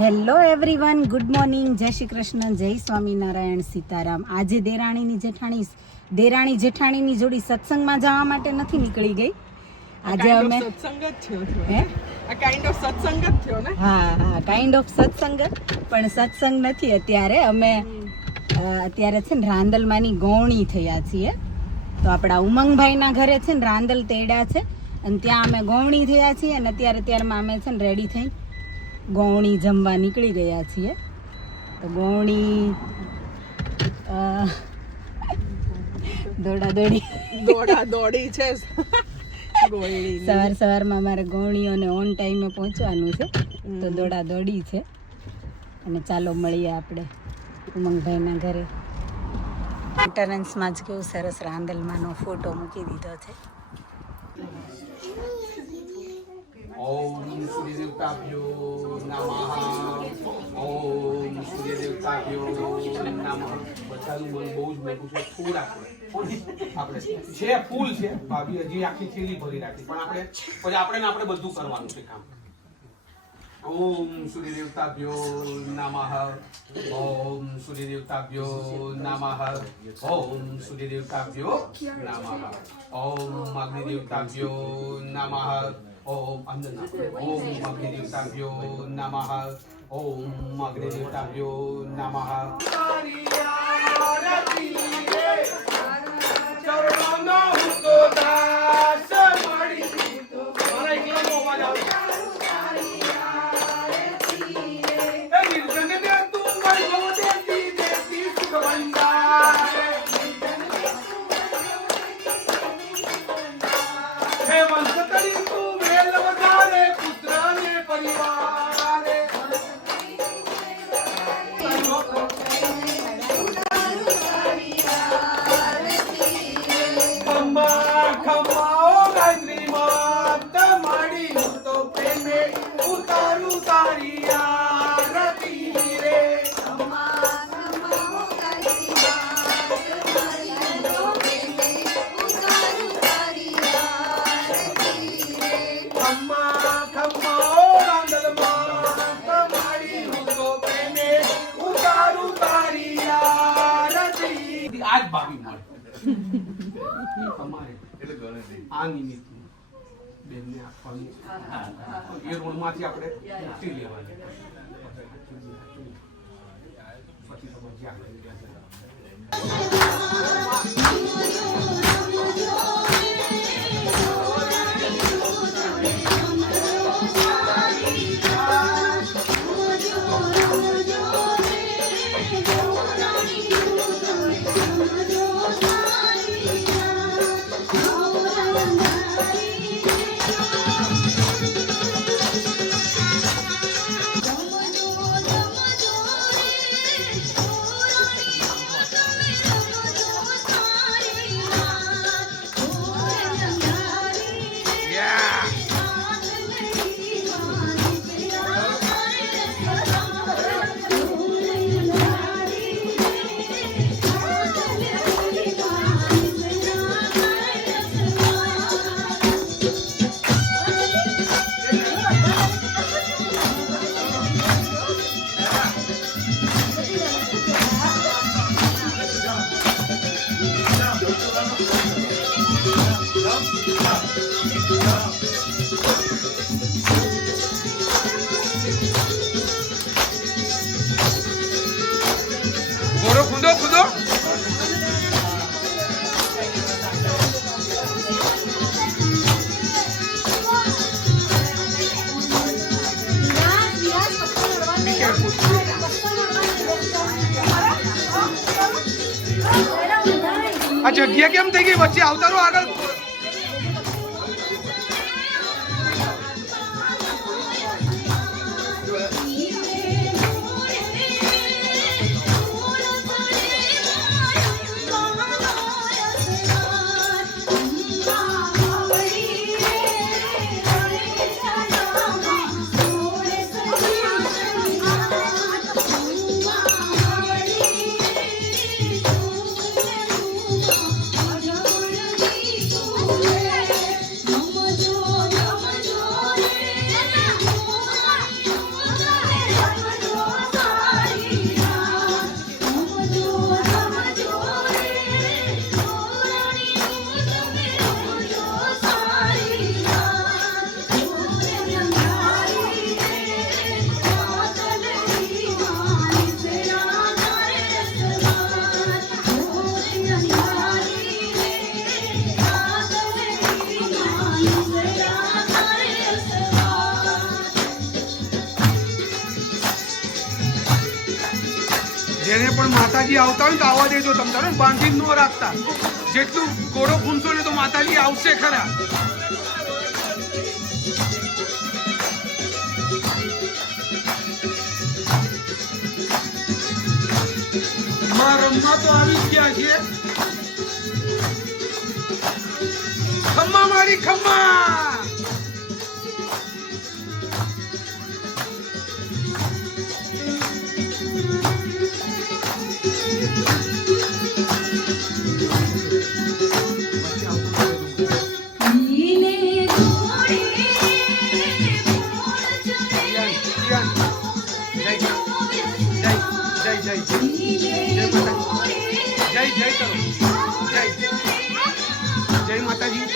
Hello everyone, good morning, જય શ્રી કૃષ્ણ, જય સ્વામિનારાયણ, સીતારામ. આજે દેરાણી જેઠાણીની જોડી સત્સંગમાં જવા માટે નથી નીકળી ગઈ. આજે અમે સત્સંગ જ થયો હે આ કાઇન્ડ ઓફ સત્સંગ જ થયો ને. હા, કાઇન્ડ ઓફ સત્સંગ, પણ સત્સંગ નથી. અત્યારે અમે અત્યારે છે ને રાંદલમાંની ગૌણી થયા છીએ. તો આપણા ઉમંગભાઈના ઘરે છે ને રાંદલ તેડા છે અને ત્યાં અમે ગૌણી થયા છીએ અને અત્યારમાં અમે છે ને રેડી થઈ ગૌણી જમવા નીકળી ગયા છીએ. તો ગૌણી દોડી છે સવારમાં અમારે ગૌણીઓને ઓન ટાઈમે પહોંચવાનું છે, તો દોડી છે. અને ચાલો મળીએ આપણે ઉમંગભાઈના ઘરે. એન્ટરન્સમાં જ કેવું સરસ રાંદલમાંનો ફોટો મૂકી દીધો છે. ઓમ સૂર્યદેવતાભ્યો નમઃ. ઓમ સૂર્યદેવતાભ્યો નમઃ. બધાનું મન બહુ જ મોટું છે. ફૂલ આપણે છે, ફૂલ છે. ભાભી હજી આખી થેલી ભરી રાખી, પણ આપણે બધું કરવાનું છે કામ. ઓમ સૂર્યદેવતાભ્યો નમઃ. ઓમ સૂર્યદેવતાભ્યો નમઃ. ઓમ સૂર્યદેવતાભ્યો નમઃ. ઓમ અગ્નિદેવતાભ્યો નમઃ. ઓમ ઓમ અગ્નિદેવતાભ્યો નમઃ. ઓમ અગ્નિદેવતાભ્યો નમઃ. આ નિમિત્ત બેનને આપવાનું એ ઋણમાંથી આપણે મુક્તિ લેવાની. પછી સમજીએ આ જગ્યા કેમ થઈ ગઈ વચ્ચે આવતા રહો આગળ. Oh જેને પણ માતાજી આવતા હોય ને તો આવવા દેજો તમ તારે, બાંધી ન રાખતા. જેટલું ઘોડો ખૂંદશો ને તો માતાજી આવશે ખરા. રમવા તો આવી જ ગયા છે. ખમ્મા મારી ખમ્મા. જય માતાજી.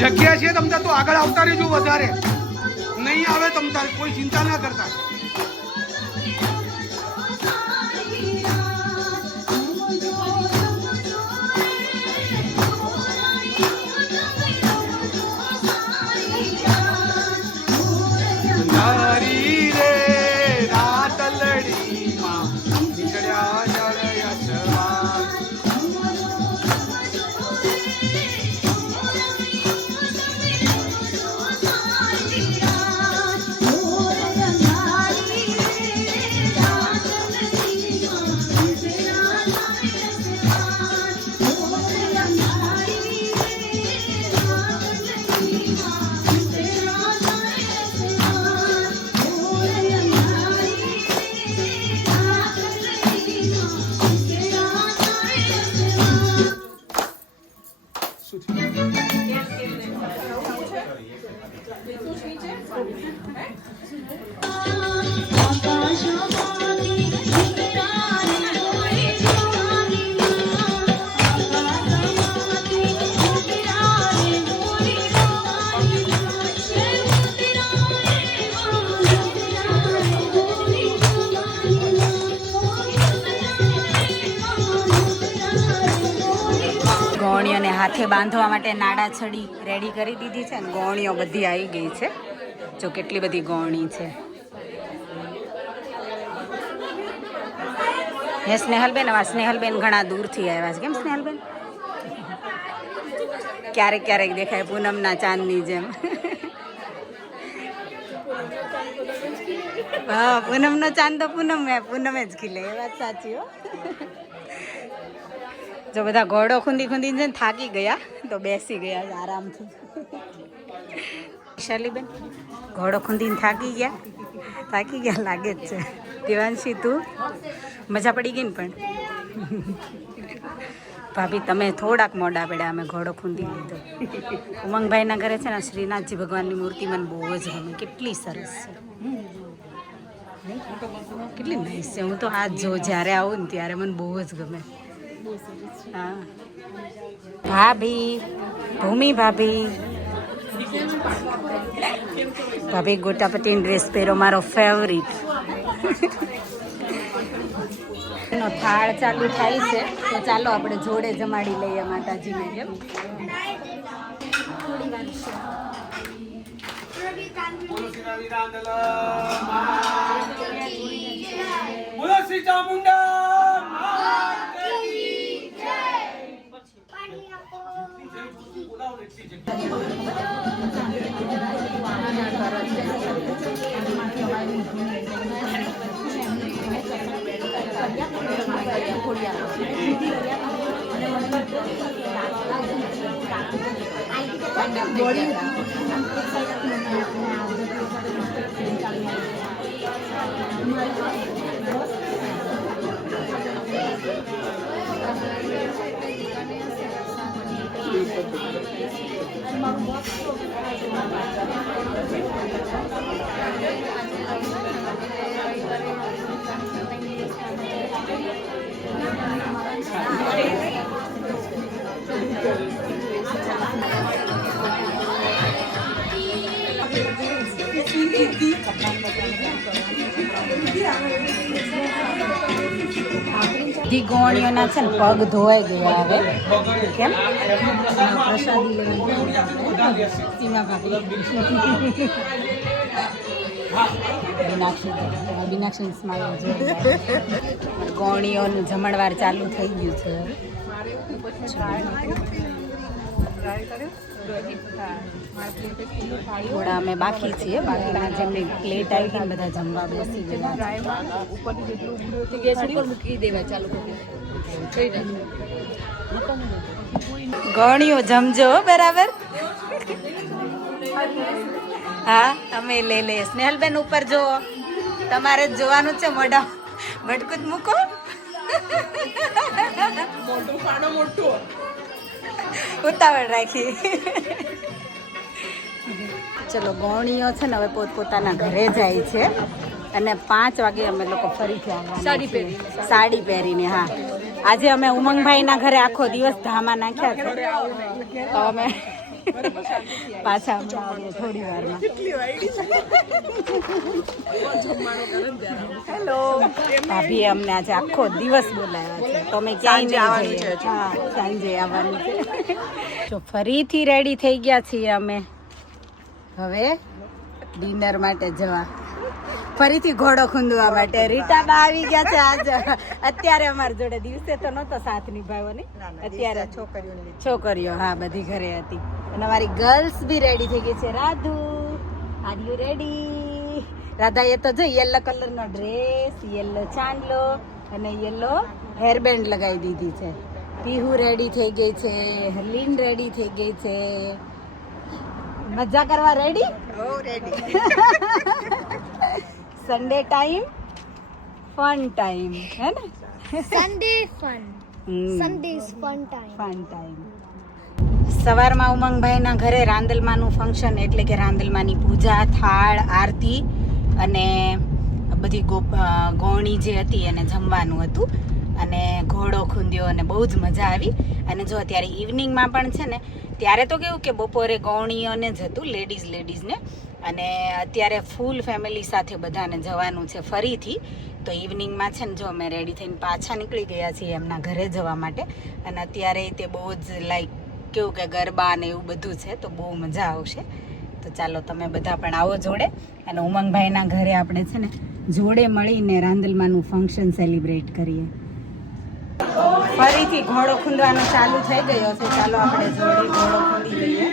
જગ્યા છે તમતાર તો આગળ આવતા રહેજો. વધારે નહીં આવે તમતાર, કોઈ ચિંતા ના કરતા. ગોળીઓને હાથે બાંધવા માટે નાડા છડી રેડી કરી દીધી છે અને ગોળીઓ બધી આવી ગઈ છે. જો કેટલી બધી ગોળી છે. હે સ્નેહલબેન, આવા સ્નેહલબેન ઘણા દૂરથી આવ્યા છે. કેમ સ્નેહલબેન? ક્યારેક ક્યારેક દેખાય પૂનમના ચાંદની જેમ. હા, પૂનમનો ચાંદ તો પૂનમે જ ખીલે, એ વાત સાચી હો. જો બધા ઘોડો ખૂંદી ખૂંદીને થાકી ગયા તો બેસી ગયા આરામથી. વિશાલીબેન ઘોડો ખૂંદીને થાકી ગયા લાગે જ છે. દેવાંશી તું મજા પડી ગઈ ને? પણ ભાભી તમે થોડાક મોડા પડ્યા, અમે ઘોડો ખૂંદી લીધો. ઉમંગભાઈના ઘરે છે ને શ્રીનાથજી ભગવાનની મૂર્તિ મને બહુ જ ગમે. કેટલી સરસ છે, કેટલી નાઈસ છે. હું તો આ જ જોઉં જ્યારે આવું ને ત્યારે, મને બહુ જ ગમે. હા ભાભી, ભૂમિ ભાભી ગોટાપતિની ડ્રેસ પહેરો, મારો ફેવરિટ. એનો થાળ ચાલુ થાય છે તો ચાલો આપણે જોડે જમાડી લઈએ માતાજીને. કેમ બોલો શ્રી ચામુંડા. બધી ગોળીઓના છે ને પગ ધોવાઈ ગયા હવે. કેમ પ્રસાદી લેવા સીમા ભાભી મીનાક્ષી સ્માઈલ ગોળીઓનું જમણવાર ચાલુ થઈ ગયું છે. થોડા અમે બાકી છીએ, બાકીના જેમની પ્લેટ આવી ગઈ ને બધા જમવા બેસી ગયા. ગોળીઓ જમજો બરાબર. હા અમે લઈ લઈએ. સ્નેહલબેન ઉપર જો, તમારે જ જોવાનું છે. મોઢા મટકું જ મૂકો. ઉતાવળ રાખી. ચલો ગોળીઓ છે ને હવે પોતપોતાના ઘરે જાય છે અને 5 વાગે અમે લોકો ફરીથી આવવાના સાડી પહેરીને. હા આજે અમે ઉમંગભાઈના ઘરે આખો દિવસ ધામા નાખ્યા છે, તો અમે પાછા આવીએ થોડી વારમાં. હેલો ભાભીએ અમને આજે આખો દિવસ બોલાવ્યા છે, તો અમે ક્યાંય નહીં જઈએ. હા સાંજે આવવાનું છે. તો ફરીથી રેડી થઈ ગયા છીએ અમે હવે ડિનર માટે જવા, ફરીથી ઘોડો ખૂંદવા માટે. રીટાબા આવી ગયા છે આજ. અત્યારે અમારી જોડે દિવસે તો નહોતો સાથ નિભાવ્યો ને, અત્યારે છોકરીઓ હા બધી ઘરે હતી. અને અમારી ગર્લ્સ બી રેડી થઈ ગઈ છે. Radhu are you ready? રાધાએ તો જો યલો કલરનો ડ્રેસ, યલો ચાંદલો અને યલો હેરબેન્ડ લગાવી દીધી છે. પીહુ રેડી થઈ ગઈ છે, હરલીન રેડી થઈ ગઈ છે. મજા કરવા ready? Sunday time fun time હે ને? Sunday fun. Sunday is fun time. Fun time. સવારમાં ઉમંગભાઈના ઘરે રાંદલમાનું ફંક્શન એટલે કે રાંદલમાની પૂજા, થાળ, આરતી અને બધી ગોવણી જે હતી એને જમવાનું હતું અને ઘોડો ખૂંદ્યો અને બહુ જ મજા આવી. અને જો અત્યારે ઇવનિંગમાં પણ છે ને, ત્યારે તો કેવું કે બપોરે ગૌણીઓને જ હતું, લેડીઝને, અને અત્યારે ફૂલ ફેમિલી સાથે બધાને જવાનું છે ફરીથી. તો ઇવનિંગમાં છે ને જો અમે રેડી થઈને પાછા નીકળી ગયા છીએ એમના ઘરે જવા માટે. અને અત્યારે તે બહુ જ લાઈક કેવું કે ગરબા ને એવું બધું છે, તો બહુ મજા આવશે. તો ચાલો તમે બધા પણ આવો જોડે, અને ઉમંગભાઈના ઘરે આપણે છે ને જોડે મળીને રાંદલમાનું ફંક્શન સેલિબ્રેટ કરીએ. ફરીથી ઘોડો ખૂંદવાનો ચાલુ થઈ ગયો છે. ચાલો આપણે જોડે ઘોડો ખૂંદી લઈએ.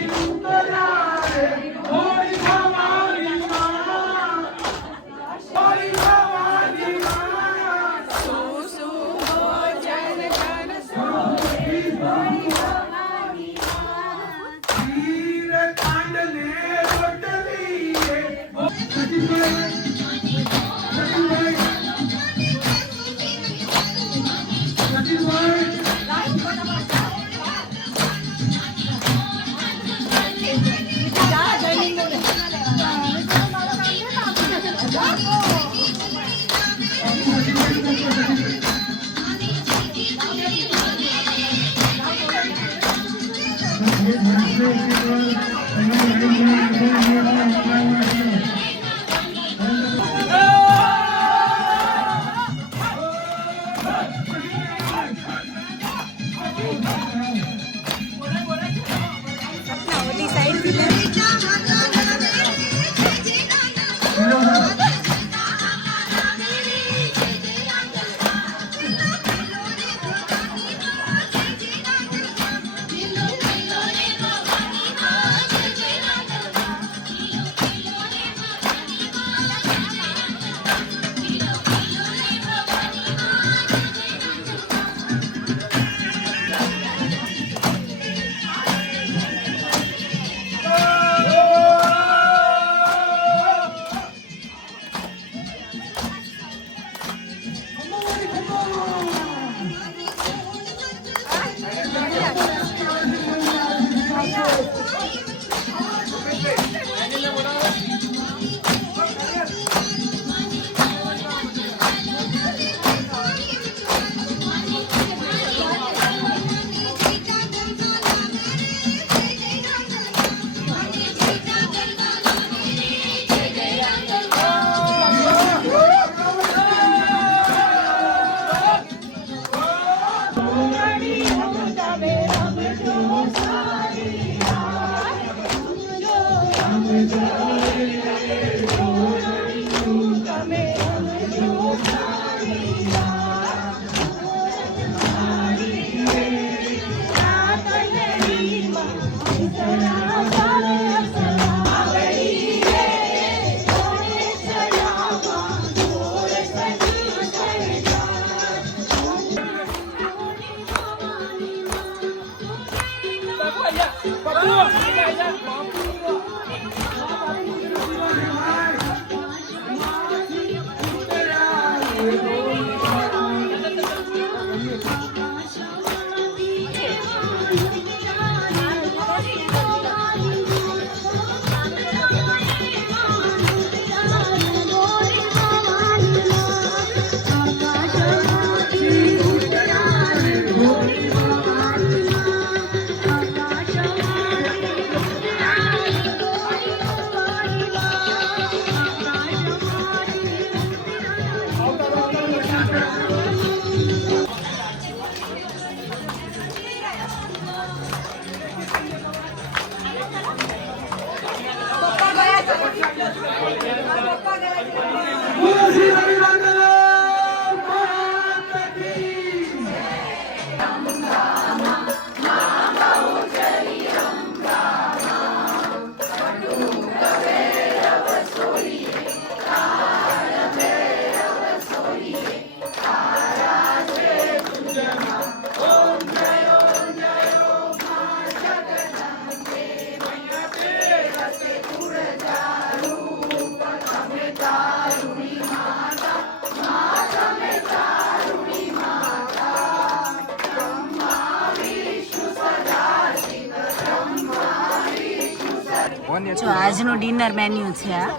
જો આજનું ડિનર મેન્યુ છે આ.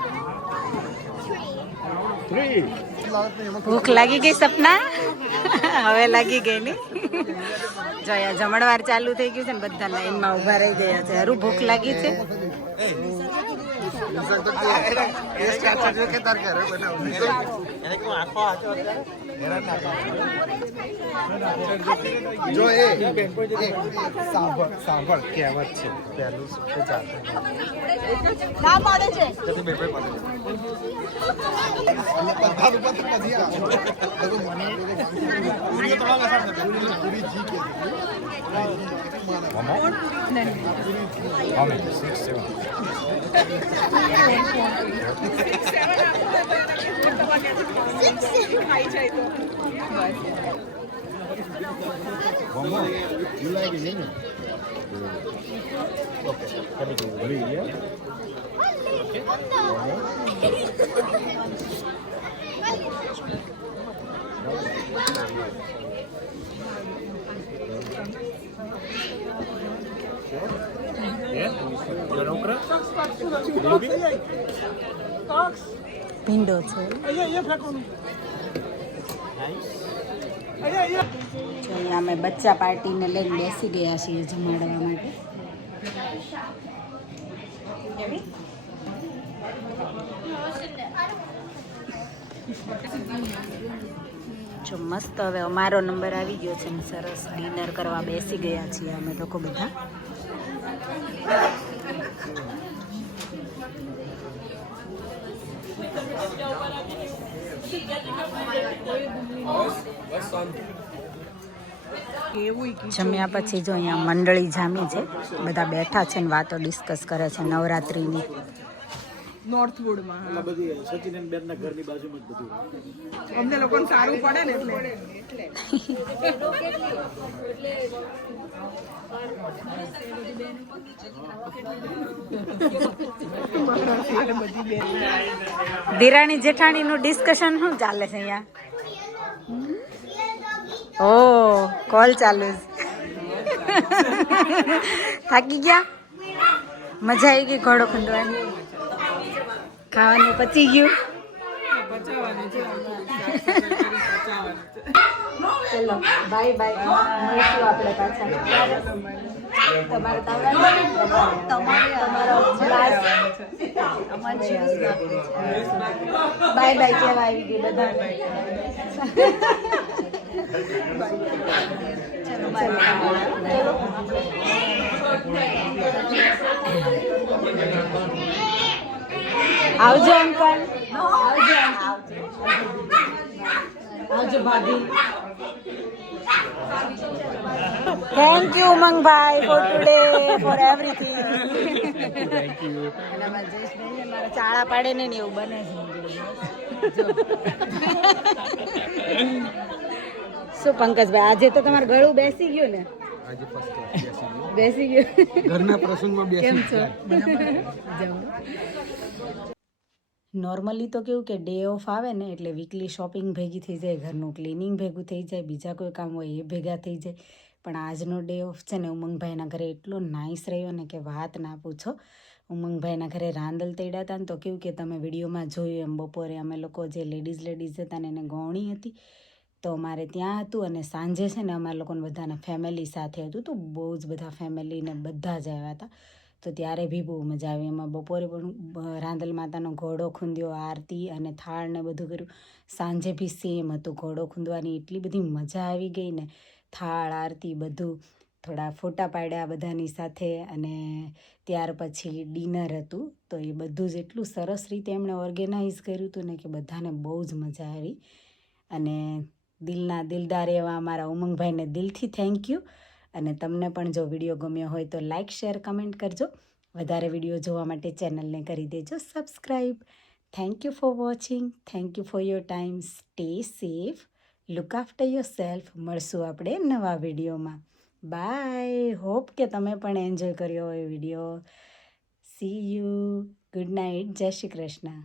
ભૂખ લાગી ગઈ સપના? હવે લાગી ગઈ ને. જો અહીંયા જમણવાર ચાલુ થઈ ગયું છે ને, બધા લાઈનમાં ઊભા રહી ગયા છે. હરું ભૂખ લાગી છે? જો એ સાંભળ કહેવત છે પહેલું સુખ જાતે ના મળે છે. ખાઈ જાય તો You like it, didn't you? Okay. Let me do it. Ready, yeah? ભીંડો છે. જો અહીંયા અમે બચ્ચા પાર્ટીને લઈને બેસી ગયા છીએ જમાડવા માટે. જો મસ્ત હવે અમારો નંબર આવી ગયો છે ને સરસ ડિનર કરવા બેસી ગયા છીએ અમે લોકો બધા. જમ્યા પછી જો અહીંયા મંડળી જામી છે, બધા બેઠા છે ને વાતો ડિસ્કસ કરે છે નવરાત્રીની. નોર્થ વુડમાં અમને લોકોને સારું પડે ને એટલે દિરાણી જેઠાણીનું ડિસ્કશન શું ચાલે છે અહીંયા? ઓ કોલ ચાલુ છે. થાકી ગયા? મજા આવી ગઈ ઘોડો ખંડવાની? ખાવાનું પચી ગયું? ચલો બાય બાય, મળીશું આપણે પાછા. બાય બાય કેવા આવી ગઈ બધા? આવજો અંકલ, આવજો ભાભી. Thank you Umangbhai four today for everything. મારા ચાળા પાડે ને એવું બને છે. શું પંકજભાઈ, આજે તો તમારું ગળું બેસી ગયું ને? બેસી ગયું. ઘરના પ્રસંગમાં કેમ છો? નોર્મલી તો કેવું કે ડે ઓફ આવે ને એટલે વીકલી શોપિંગ ભેગી થઈ જાય, ઘરનું ક્લિનિંગ ભેગું થઈ જાય, બીજા કોઈ કામ હોય એ ભેગા થઈ જાય. પણ આજનો ડે ઓફ છે ને ઉમંગભાઈના ઘરે એટલો નાઇસ રહ્યો ને કે વાત ના પૂછો. ઉમંગભાઈના ઘરે રાંદલ તેડ્યા હતા ને તો કેવું કે તમે વિડીયોમાં જોયું એમ બપોરે અમે લોકો જે લેડીઝ હતા ને એને ગૌણી હતી તો અમારે ત્યાં હતું, અને સાંજે છે ને અમારા લોકોને બધાના ફેમિલી સાથે હતું. તો બહુ જ બધા ફેમિલીને બધા જ આવ્યા હતા. તો ત્યારે બી બહુ મજા આવી. એમાં બપોરે પણ રાંદલ માતાનો ઘોડો ખૂંદ્યો, આરતી અને થાળ ને બધું કર્યું. સાંજે બી સેમ હતું, ઘોડો ખૂંદવાની એટલી બધી મજા આવી ગઈ ને, થાળ આરતી બધું. થોડા ફોટા પાડ્યા બધાની સાથે અને ત્યાર પછી ડિનર હતું. તો એ બધું જ એટલું સરસ રીતે એમણે ઓર્ગેનાઇઝ કર્યું હતું ને કે બધાને બહુ જ મજા આવી. અને દિલના દિલદાર એવા અમારા ઉમંગભાઈને દિલથી થેન્ક યુ. અને તમને પણ જો વિડીયો ગમ્યો હોય તો લાઇક શેર કમેન્ટ કરજો. વધારે વિડીયો જોવા માટે ચેનલને કરી દેજો subscribe. Thank you for watching. Thank you for your time. Stay safe. Look after your self. મળશું આપણે નવા વિડીયોમાં. બાય. હોપ કે તમે પણ એન્જોય કર્યો હોય video. C you. Good night. જય શ્રી કૃષ્ણ.